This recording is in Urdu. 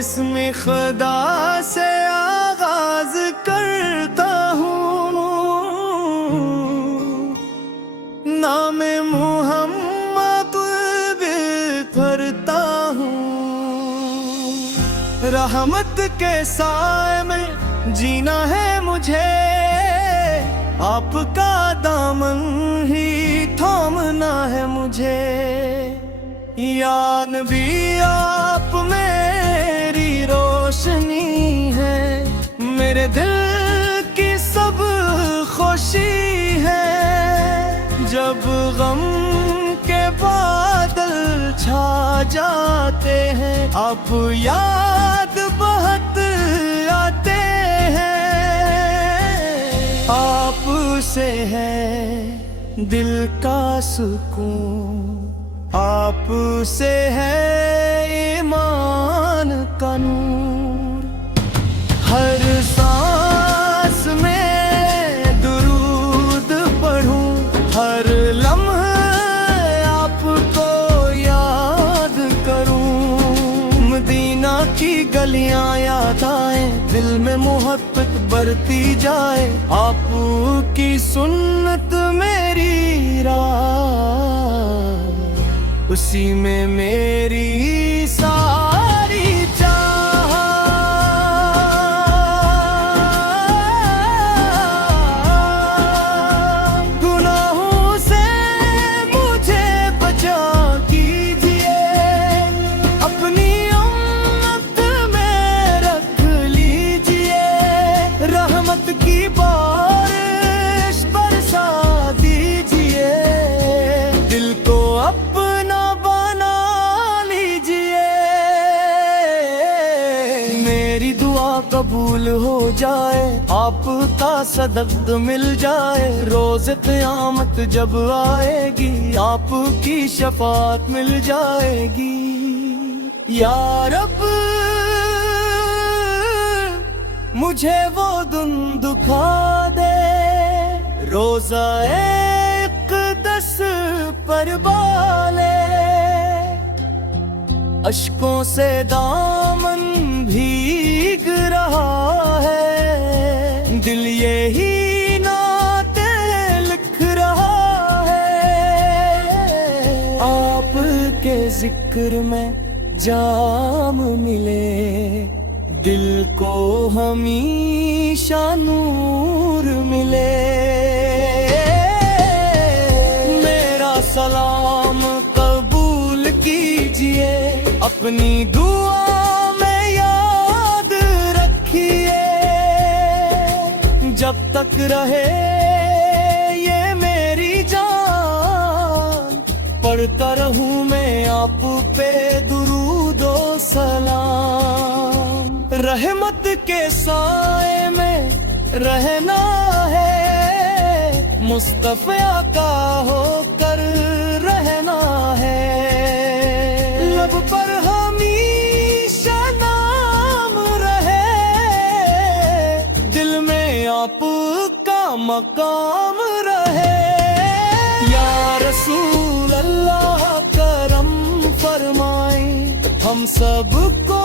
بسم خدا سے آغاز کرتا ہوں، نام محمد بھرتا ہوں۔ رحمت کے سائے میں جینا ہے مجھے، آپ کا دامن ہی تھامنا ہے مجھے۔ یا نبی آپ میری روشنی ہے، میرے دل کی سب خوشی ہے۔ جب غم کے بادل چھا جاتے ہیں، آپ یاد بہت آتے ہیں۔ آپ سے ہے دل کا سکون، آپ سے ہے ایمان کا نور۔ ہر سانس میں درود پڑھوں، ہر لمحہ آپ کو یاد کروں۔ مدینہ کی گلیاں یاد آئیں، دل میں محبت بڑھتی جائے۔ آپ کی سنت میری راہ، اسی میں میری ساری چاہ۔ گناہوں سے مجھے بچا کیجئے، اپنی امت میں رکھ لیجئے۔ رحمت کی بارش برسا دیجئے، دل کو اپنا بنا لیجئے۔ میری دعا قبول ہو جائے، آپ کا صدق مل جائے۔ روز قیامت جب آئے گی، آپ کی شفاعت مل جائے گی۔ یا رب مجھے وہ دن دکھا دے، روزہ اقدس پر بالے۔ اشکوں سے دامن بھیگ رہا ہے، دل یہی نعتیں لکھ رہا ہے۔ آپ کے ذکر میں جام ملے، دل کو ہمیشہ نور ملے۔ میرا سلام قبول کیجئے، اپنی دعا میں یاد رکھیے۔ جب تک رہے یہ میری جان، پڑھتا رہوں میں آپ پہ درود و سلام۔ رحمت کے سائے میں رہنا ہے، مصطفیٰ کا ہو کر رہنا ہے۔ لب پر ہمیشہ نام رہے، دل میں آپ کا مقام رہے۔ یا رسول اللہ کرم فرمائیں، ہم سب کو